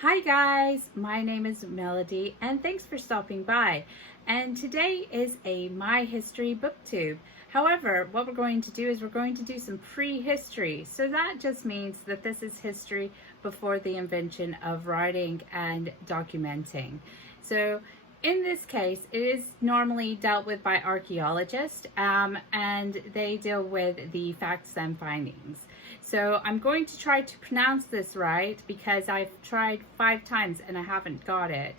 Hi guys, my name is Melody and thanks for stopping by. And today is a My History Booktube. However, what we're going to do is we're going to do some prehistory. So that just means that this is history before the invention of writing and documenting. So in this case, it is normally dealt with by archaeologists and they deal with the facts and findings. So I'm going to try to pronounce this right because I've tried 5 times and I haven't got it.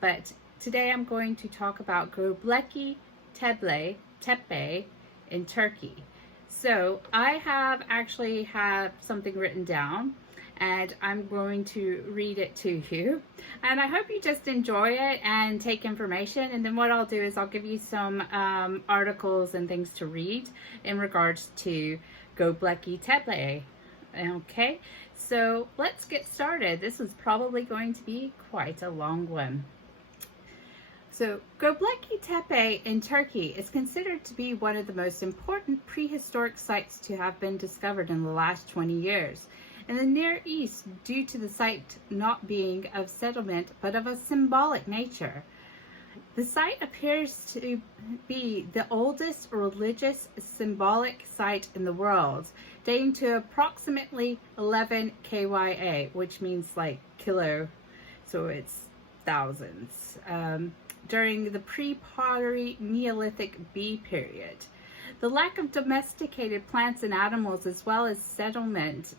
But today I'm going to talk about Göbekli Tepe in Turkey. So I actually have something written down and I'm going to read it to you. And I hope you just enjoy it and take information. And then what I'll do is I'll give you some articles and things to read in regards to Göbekli Tepe. Okay, so let's get started. This is probably going to be quite a long one. So Göbekli Tepe in Turkey is considered to be one of the most important prehistoric sites to have been discovered in the last 20 years. In the Near East, due to the site not being of settlement but of a symbolic nature. The site appears to be the oldest religious symbolic site in the world, dating to approximately 11 KYA, which means like kilo, so it's thousands, during the pre-pottery Neolithic B period. The lack of domesticated plants and animals as well as settlement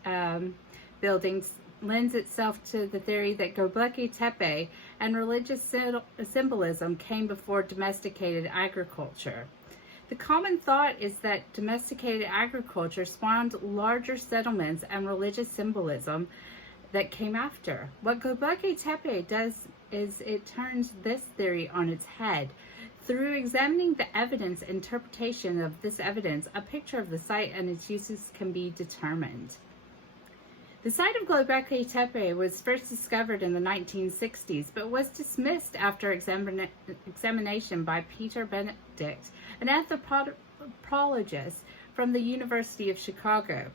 buildings lends itself to the theory that Göbekli Tepe and religious symbolism came before domesticated agriculture. The common thought is that domesticated agriculture spawned larger settlements and religious symbolism that came after. What Göbekli Tepe does is it turns this theory on its head. Through examining the evidence and interpretation of this evidence, a picture of the site and its uses can be determined. The site of Göbekli Tepe was first discovered in the 1960s, but was dismissed after examination by Peter Benedict, an anthropologist from the University of Chicago.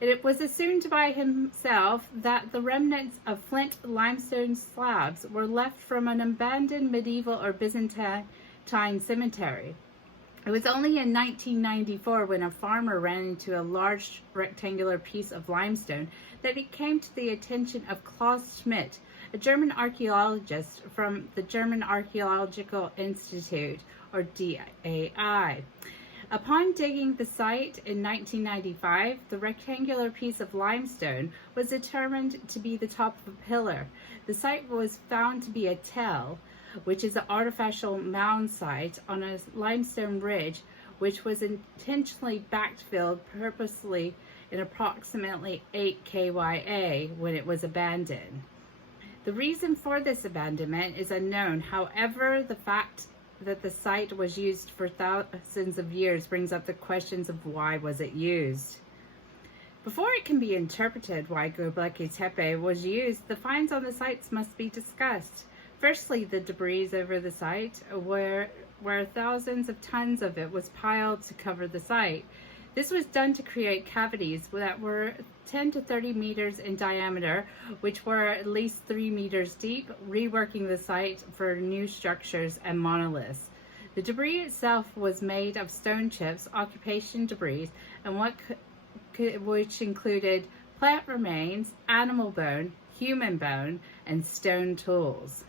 It was assumed by himself that the remnants of flint limestone slabs were left from an abandoned medieval or Byzantine cemetery. It was only in 1994 when a farmer ran into a large rectangular piece of limestone that it came to the attention of Klaus Schmidt, a German archaeologist from the German Archaeological Institute, or DAI. Upon digging the site in 1995, the rectangular piece of limestone was determined to be the top of a pillar. The site was found to be a tell, which is an artificial mound site on a limestone ridge, which was intentionally backfilled purposely in approximately 8 KYA when it was abandoned. The reason for this abandonment is unknown. However, the fact that the site was used for thousands of years brings up the questions of why was it used. Before it can be interpreted why Göbekli Tepe was used, the finds on the sites must be discussed. Firstly, the debris over the site, where thousands of tons of it was piled to cover the site. This was done to create cavities that were 10 to 30 meters in diameter, which were at least 3 meters deep, reworking the site for new structures and monoliths. The debris itself was made of stone chips, occupation debris, and which included plant remains, animal bone, human bone, and stone tools.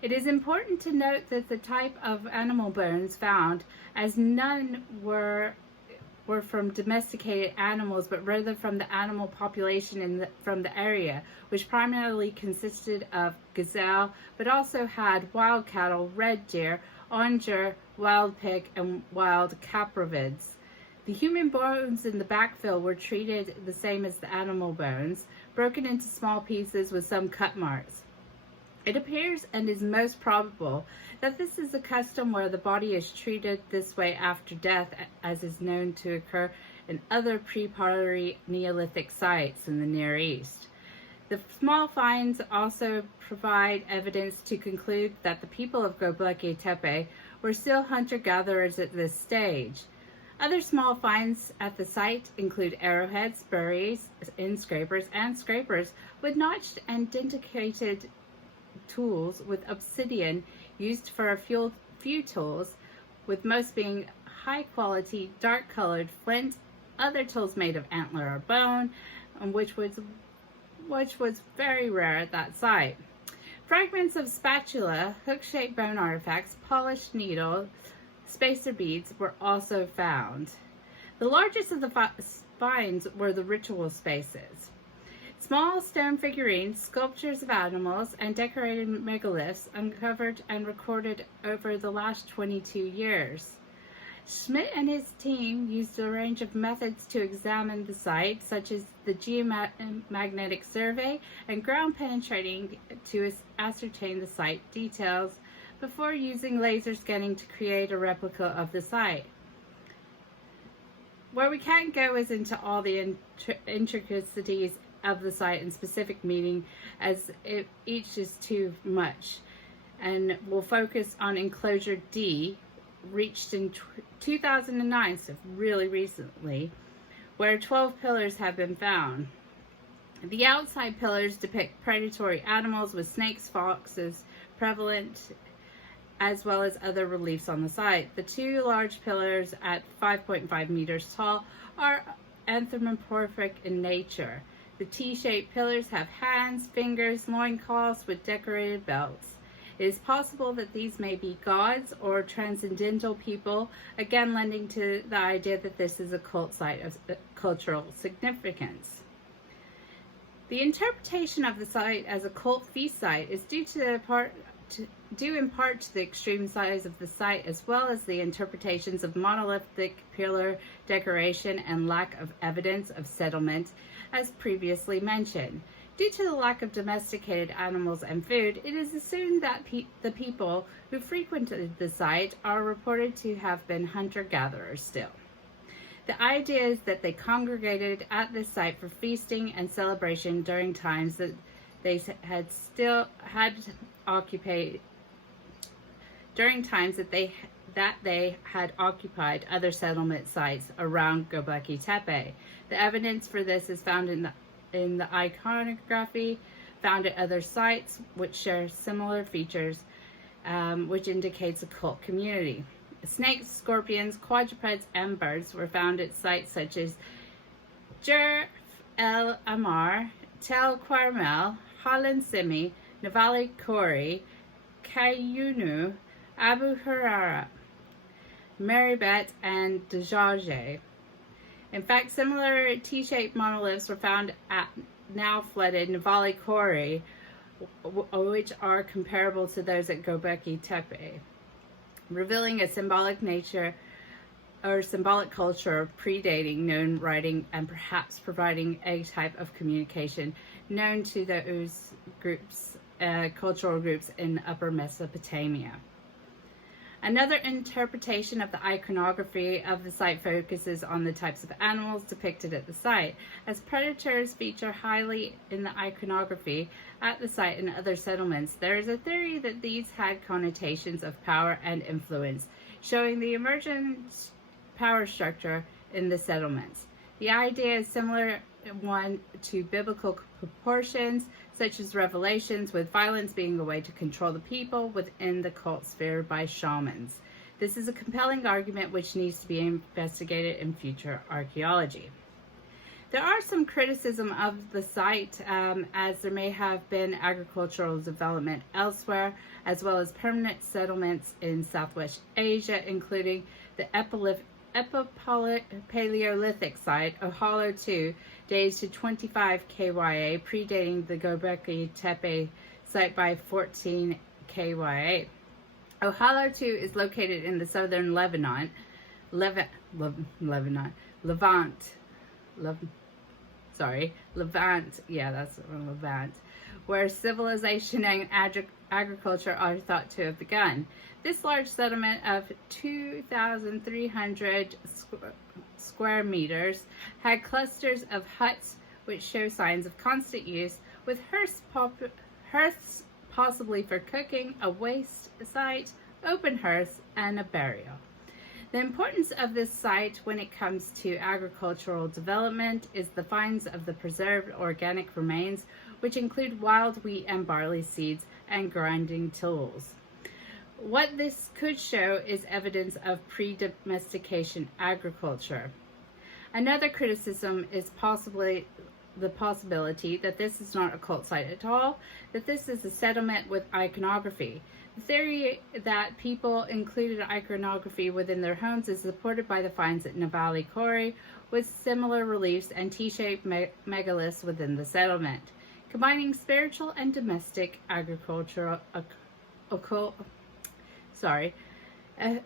It is important to note that the type of animal bones found, as none were from domesticated animals, but rather from the animal population from the area, which primarily consisted of gazelle, but also had wild cattle, red deer, onager, wild pig, and wild caprivids. The human bones in the backfill were treated the same as the animal bones, broken into small pieces with some cut marks. It appears and is most probable that this is a custom where the body is treated this way after death, as is known to occur in other pre-pottery Neolithic sites in the Near East. The small finds also provide evidence to conclude that the people of Göbekli Tepe were still hunter-gatherers at this stage. Other small finds at the site include arrowheads, buries, inscrapers, and scrapers with notched and denticated tools with obsidian used for a few tools, with most being high-quality, dark-colored flint, other tools made of antler or bone, which was very rare at that site. Fragments of spatula, hook-shaped bone artifacts, polished needle, spacer beads were also found. The largest of the finds were the ritual spaces. Small stone figurines, sculptures of animals, and decorated megaliths uncovered and recorded over the last 22 years. Schmidt and his team used a range of methods to examine the site, such as the geomagnetic survey and ground penetrating to ascertain the site details before using laser scanning to create a replica of the site. Where we can't go is into all the intricacies of the site and specific meaning, as each is too much, and we'll focus on enclosure D, reached in 2009, so really recently, where 12 pillars have been found. The outside pillars depict predatory animals with snakes, foxes prevalent, as well as other reliefs on the site. The two large pillars at 5.5 meters tall are anthropomorphic in nature. The T-shaped pillars have hands, fingers, loincloths with decorated belts. It is possible that these may be gods or transcendental people, again lending to the idea that this is a cult site of cultural significance. The interpretation of the site as a cult feast site is due in part to the extreme size of the site, as well as the interpretations of monolithic pillar decoration and lack of evidence of settlement, as previously mentioned. Due to the lack of domesticated animals and food, it is assumed that the people who frequented the site are reported to have been hunter-gatherers still. The idea is that they congregated at this site for feasting and celebration during times that they had occupied other settlement sites around Göbekli Tepe. The evidence for this is found in the iconography found at other sites which share similar features, which indicates a cult community. Snakes, scorpions, quadrupeds, and birds were found at sites such as Jer El Amar, Tel Quermel, Halan Simi, Navali Kori, Kayunu, Abu Hurara, Meribet, and Dajage. In fact, similar T-shaped monoliths were found at now flooded Navali Kori, which are comparable to those at Göbekli Tepe, revealing a symbolic nature or symbolic culture predating known writing and perhaps providing a type of communication known to those groups, cultural groups in Upper Mesopotamia. Another interpretation of the iconography of the site focuses on the types of animals depicted at the site, as predators feature highly in the iconography at the site and other settlements. There is a theory that these had connotations of power and influence, showing the emergent power structure in the settlements. The idea is similar one to biblical proportions, such as revelations, with violence being a way to control the people within the cult sphere by shamans. This is a compelling argument which needs to be investigated in future archaeology. There are some criticism of the site, as there may have been agricultural development elsewhere, as well as permanent settlements in Southwest Asia, including the Epipaleolithic site of Hollow 2, dates to 25 KYA, predating the Göbekli Tepe site by 14 KYA. Ohala 2 is located in the southern Levant, where civilization and agriculture are thought to have begun. This large settlement of 2,300 square meters had clusters of huts which show signs of constant use, with hearths possibly for cooking, a waste site, open hearths, and a burial. The importance of this site when it comes to agricultural development is the finds of the preserved organic remains, which include wild wheat and barley seeds and grinding tools. What this could show is evidence of pre-domestication agriculture. Another criticism is possibly the possibility that this is not a cult site at all, that this is a settlement with iconography. The theory that people included iconography within their homes is supported by the finds at Navali Quarry, with similar reliefs and T-shaped megaliths within the settlement, combining spiritual and domestic agricultural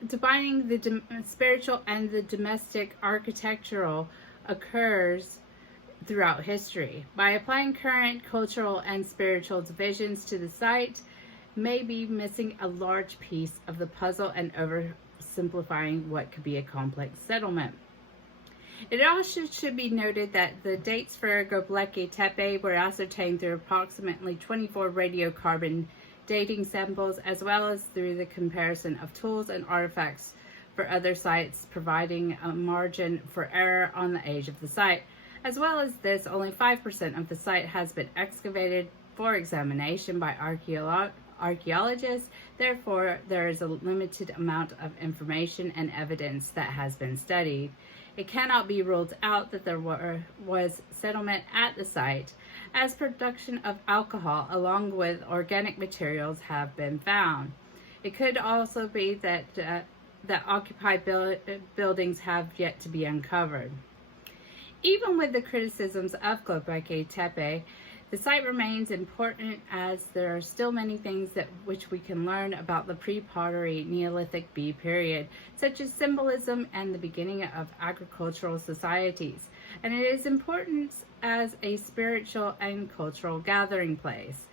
combining the spiritual and the domestic architectural occurs throughout history. By applying current cultural and spiritual divisions to the site, may be missing a large piece of the puzzle and oversimplifying what could be a complex settlement. It also should be noted that the dates for Göbekli Tepe were ascertained through approximately 24 radiocarbon dating samples, as well as through the comparison of tools and artifacts for other sites, providing a margin for error on the age of the site. As well as this, only 5% of the site has been excavated for examination by archaeologists. Therefore, there is a limited amount of information and evidence that has been studied. It cannot be ruled out that there was settlement at the site, as production of alcohol along with organic materials have been found. It could also be that occupied buildings have yet to be uncovered. Even with the criticisms of Göbekli Tepe, the site remains important as there are still many things which we can learn about the pre-pottery Neolithic B period, such as symbolism and the beginning of agricultural societies, and it is important as a spiritual and cultural gathering place.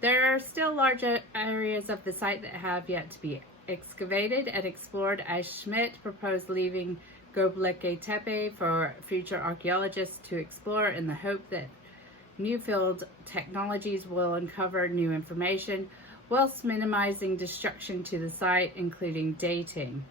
There are still larger areas of the site that have yet to be excavated and explored, as Schmidt proposed leaving Göbekli Tepe for future archaeologists to explore in the hope that new field technologies will uncover new information whilst minimizing destruction to the site, including dating.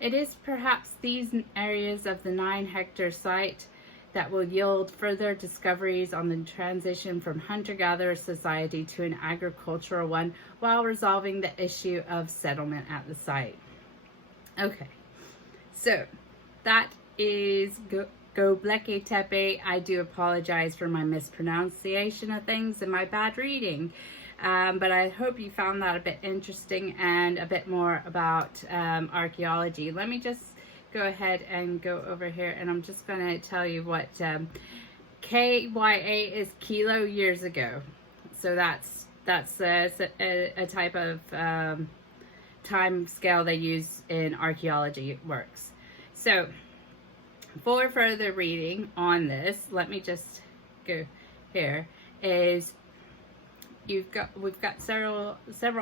It is perhaps these areas of the 9-hectare site that will yield further discoveries on the transition from hunter-gatherer society to an agricultural one, while resolving the issue of settlement at the site. Okay, so that is Göbekli Tepe. I do apologize for my mispronunciation of things and my bad reading, but I hope you found that a bit interesting and a bit more about archaeology. Let me just go ahead and go over here, and I'm just going to tell you what KYA is kilo years ago. So that's a type of time scale they use in archaeology works. So for further reading on this, let me just go here, is we've got several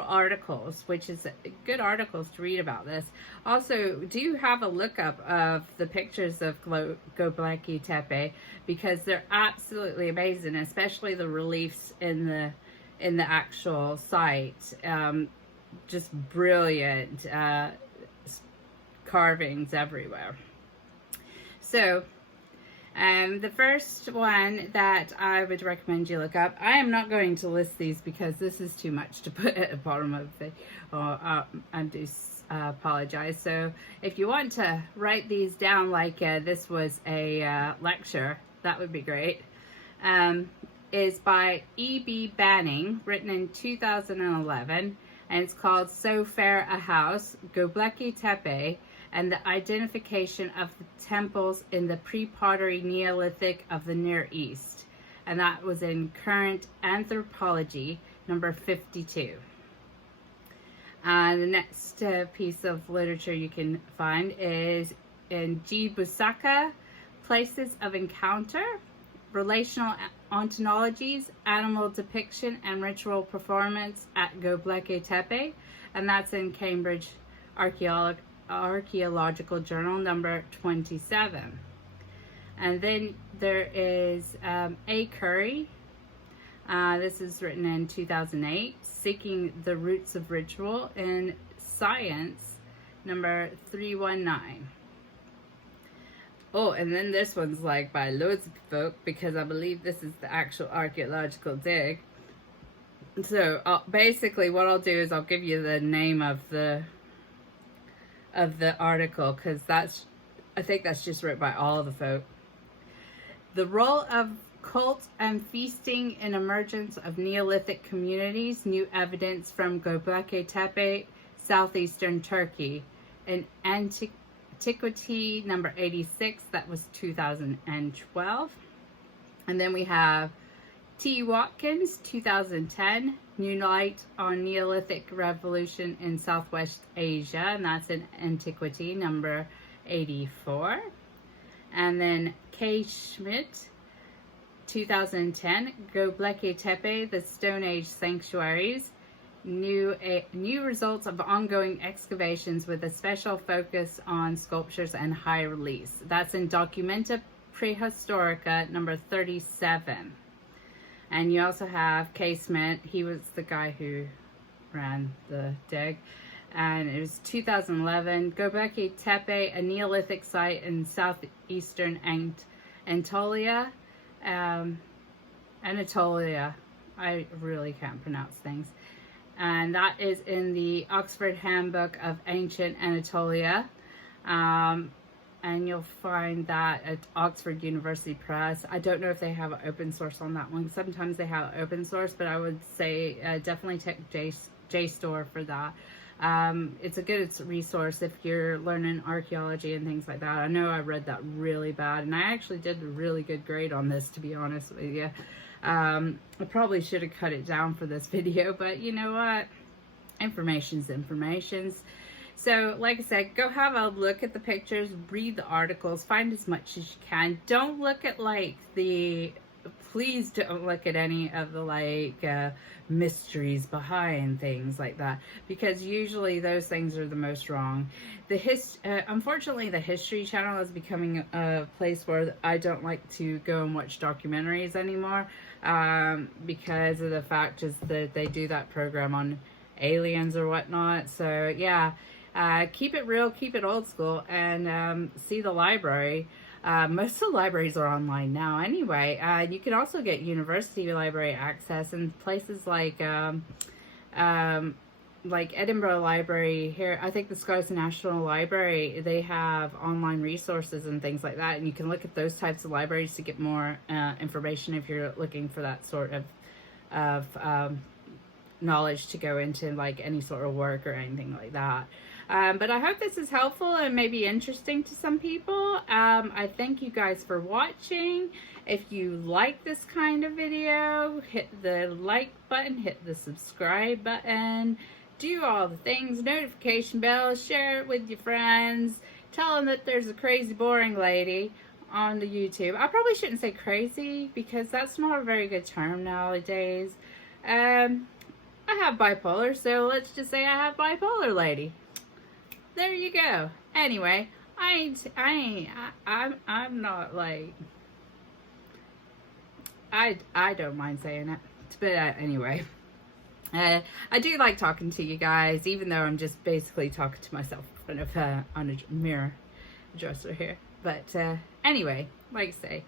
articles, which is good articles to read about this. Also, do have a lookup of the pictures of Göbekli Tepe, because they're absolutely amazing, especially the reliefs in the actual site. Just brilliant carvings everywhere. So the first one that I would recommend you look up, I am not going to list these because this is too much to put at the bottom of the I do apologize. So if you want to write these down like this was a lecture, that would be great. Is by E.B. Banning, written in 2011, and it's called So Fair a House, Göbekli Tepe, and the Identification of the Temples in the Pre-Pottery Neolithic of the Near East. And that was in Current Anthropology, number 52. The next piece of literature you can find is in G. Busaka, Places of Encounter, Relational Ontologies, Animal Depiction and Ritual Performance at Göbekli Tepe, and that's in Cambridge Archaeological Journal number 27. And then there is A. Curry. This is written in 2008, Seeking the Roots of Ritual in Science, number 319. Oh, and then this one's like by loads of folk, because I believe this is the actual archaeological dig. So basically what I'll do is I'll give you the name of the article, because I think that's just written by all the folk. The role of cult and feasting in emergence of Neolithic communities, new evidence from Göbekli Tepe, southeastern Turkey. In Antiquity number 86, that was 2012. And then we have T. Watkins, 2010, New Light on Neolithic Revolution in Southwest Asia, and that's in Antiquity number 84. And then K. Schmidt, 2010, Göbekli Tepe, the Stone Age Sanctuaries, new results of ongoing excavations with a special focus on sculptures and high release. That's in Documenta Prehistorica number 37. And you also have K. Smith. He was the guy who ran the dig. And it was 2011. Göbekli Tepe, a Neolithic site in southeastern Anatolia. Anatolia. I really can't pronounce things. And that is in the Oxford Handbook of Ancient Anatolia. And you'll find that at Oxford University Press. I don't know if they have an open source on that one. Sometimes they have open source, but I would say definitely check JSTOR for that. It's a good resource if you're learning archaeology and things like that. I know I read that really bad, and I actually did a really good grade on this, to be honest with you. I probably should have cut it down for this video, but you know what? Information's information's. So, like I said, go have a look at the pictures, read the articles, find as much as you can. Don't look at please don't look at any of the mysteries behind things like that, because usually those things are the most wrong. Unfortunately, the History Channel is becoming a place where I don't like to go and watch documentaries anymore, because of the fact is that they do that program on aliens or whatnot. So yeah. Keep it real, keep it old school, and see the library. Most of the libraries are online now anyway. You can also get university library access in places like Edinburgh Library here. I think the Scottish National Library, they have online resources and things like that, and you can look at those types of libraries to get more information if you're looking for that sort of knowledge to go into any sort of work or anything like that. But I hope this is helpful and maybe interesting to some people. I thank you guys for watching. If you like this kind of video, hit the like button, hit the subscribe button, do all the things, notification bell, share it with your friends, tell them that there's a crazy boring lady on the YouTube. I probably shouldn't say crazy, because that's not a very good term nowadays. I have bipolar, so let's just say I have bipolar lady. There you go. Anyway, I'm not I don't mind saying it. But anyway, I do like talking to you guys, even though I'm just basically talking to myself in front of on a mirror dresser here. But anyway, like I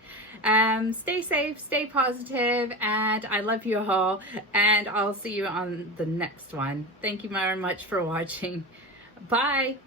say, stay safe, stay positive, and I love you all, and I'll see you on the next one. Thank you very much for watching. Bye.